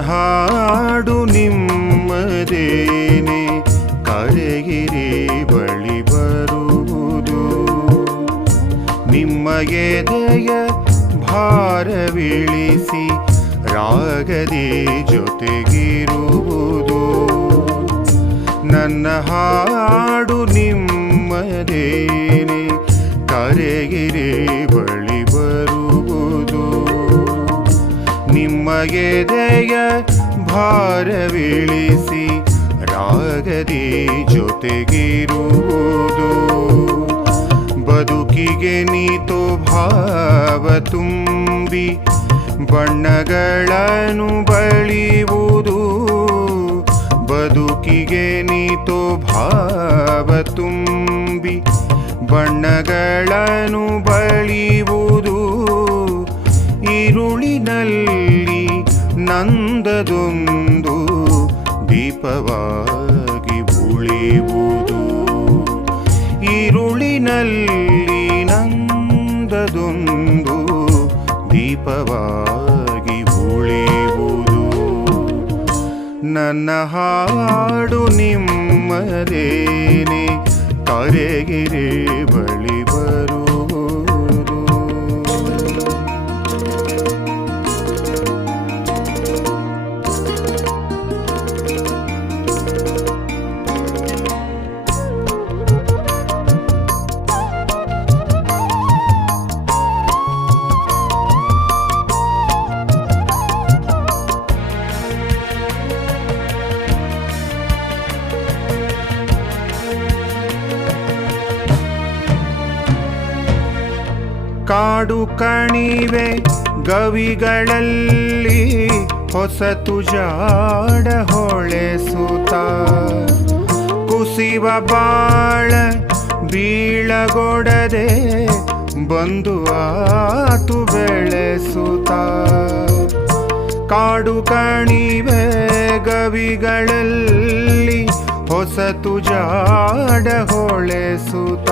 ಹಾಡು ನಿಮ್ಮದೇನೆ. ಕರೆಗಿರಿ ಬಳಿ ಬರುವುದು. ನಿಮ್ಮ ಎದೆಯ ಭಾರವಿಳಿಸಿ ರಾಗದಿ ಜೊತೆಗಿರುವುದು. ನನ್ನ ಹಾಡು ನಿಮ್ಮದೇನೆ. ಕರೆಗಿರಿ, ಬಳಿ ನಿಮ್ಮ ಎದೆಯ ಭಾರವಿಳಿಸಿ ರಾಗದಿ ಜೊತೆಗಿರುವುದು. ಬದುಕಿಗೆ ನೀತೋ ಭಾವ ತುಂಬಿ ಬಣ್ಣಗಳನ್ನು ಬಳಿಯುವುದು. ಬದುಕಿಗೆ ನೀತೋ ಭಾವ ತುಂಬಿ ಬಣ್ಣಗಳನ್ನು ಬಳಿಯುವುದು. ಆನಂದದೊಂದು ದೀಪವಾಗಿ ಉಳಿಯುವುದು. ಈರುಳಿನಲ್ಲಿ ನಂದದೊಂದು ದೀಪವಾಗಿ ಉಳಿಯುವುದು. ನನ್ನ ಹಾಡು ನಿಮ್ಮದೇನೆ ತರೆಗೆ ಕಾಡು ಕಣಿವೆ ಗವಿಗಳಲ್ಲಿ ಹೊಸ ತುಜಾಡ ಹೊಳೆಸುತ್ತ ಕುಸಿವ ಬಾಳ ಬೀಳಗೊಡದೆ ಬಂದು ಆತು ಬೆಳೆಸುತ್ತ ಕಾಡು ಕಣಿವೆ ಗವಿಗಳಲ್ಲಿ ಹೊಸ ತುಜಾಡ ಹೊಳೆಸುತ್ತ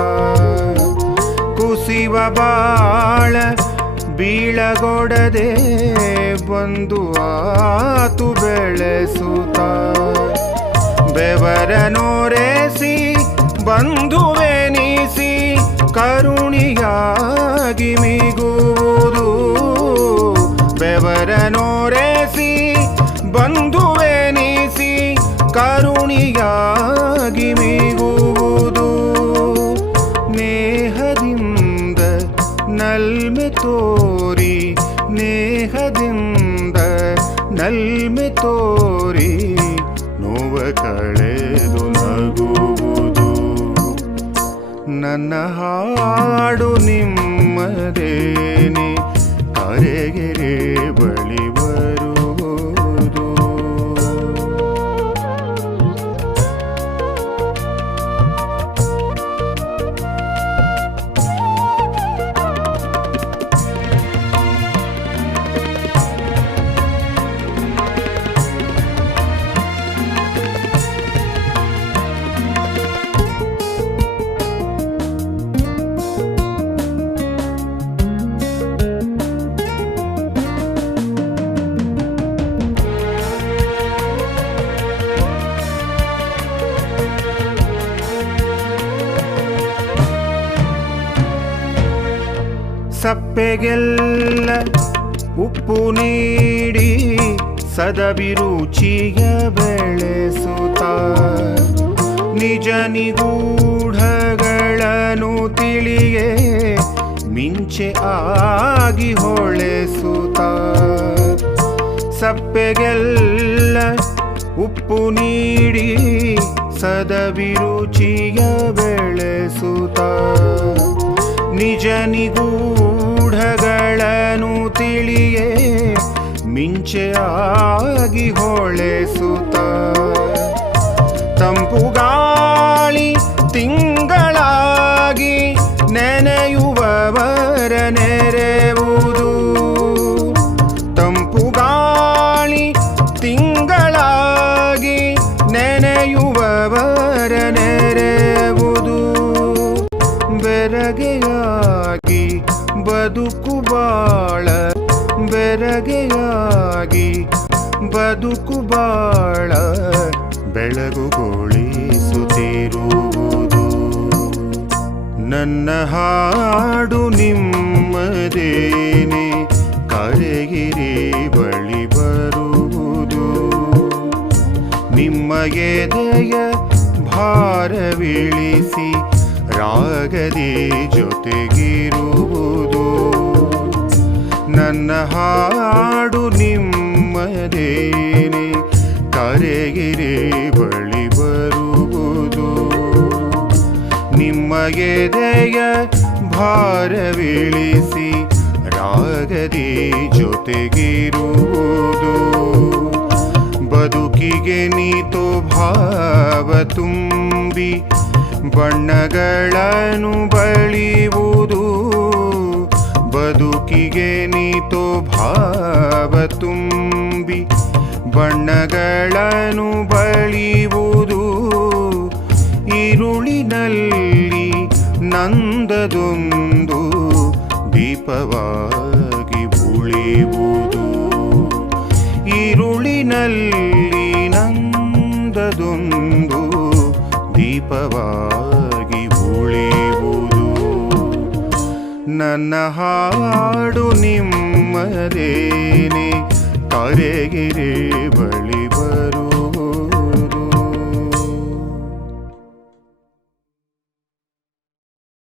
ಕುಸಿವ ಬಾಳ ಬೀಳಗೊಡದೆ ಬಂದು ಆತು ಬೆಳೆಸುತ್ತ. ಬೆವರನೋರೆಸಿ ಬಂಧುವೆನಿಸಿ ಕರುಣಿಯಾಗಿ ಮಿಗುವುದು. ಬೆವರ ನೋರೆಸಿ ನಲ್ಮೆ ತೋರಿ ನೋವ ಕಳೆದು ನಗುವುದು. ನನ್ನ ಹಾಡು ನಿಮ್ಮದೇನೆ ಸಪ್ಪೆಗೆಲ್ಲ ಉಪ್ಪು ನೀಡಿ ಸದಭಿರುಚಿಯ ಬೆಳೆಸುತ್ತ. ನಿಜ ನಿಗೂಢಗಳನ್ನು ತಿಳಿಯೇ ಮಿಂಚೆ ಆಗಿ ಹೊಳೆಸುತ್ತ. ಸಪ್ಪೆಗೆಲ್ಲ ಉಪ್ಪು ನೀಡಿ ಸದಭಿರುಚಿಯ ಬೆಳೆಸುತ್ತ. ನಿಜ ನಿಗೂಢಗಳನ್ನು ಮಿಂಚೆಯಾಗಿ ಹೊಳೆಸುತ್ತ. ತಂಪು ಗಾಳಿ ತಿಂಗಳಾಗಿ ನೆನೆಯುವವರ ನೆರೆವುದು. ತಂಪು ಗಾಳಿ ತಿಂಗಳಾಗಿ ನೆನೆಯುವವರ ನೆರೆವುದು. ಬೆರಗೆಯಾಗಿ ಬದುಕು ಬಾಳ ಬೆರಗೆಯಾಗಿ ಬಾಳ ಬೆಳಗುಗೊಳಿಸುತ್ತಿರುವುದು ನನ್ನ ಹಾಡು ನಿಮ್ಮದೇನೆ ಕರೆಗಿರಿ ಬಳಿ ಬರುವುದು. ನಿಮ್ಮ ಎದೆಯ ಭಾರವಿಳಿಸಿ ರಾಗದಿ ಜೊತೆಗಿರುವುದು ನನ್ನ ಹಾಡು ನಿಮ್ಮದೇನೆ. ಕರೆಗಿರಿ ಬಳಿ ಬರುವುದು. ನಿಮಗೆ ದಯ ಭಾರವಿಳಿಸಿ ರಾಗದಿ ಜೊತೆಗಿರುವುದು. ಬದುಕಿಗೆ ನೀತೋ ಭಾವ ತುಂಬಿ ಬಣ್ಣಗಳನ್ನು ಬಳಿಯುವುದು. ಬದುಕಿಗೆ ನೀತೋ ಭಾವ ತುಂಬಿ ಬಣ್ಣಗಳನ್ನು ಬಳಿಯುವುದು ಇರುಳಿನಲ್ಲಿ ನಂದದೊಂದು ದೀಪವಾಗಿ ಉಳಿಯುವುದು ಇರುಳಿನಲ್ಲಿ ನಂದದೊಂದು ದೀಪವಾಗಿ ನನ್ನ ಹಾಡು ನಿಮ್ಮರೇನೆ ಕರೆಗಿರೆ ಬಳ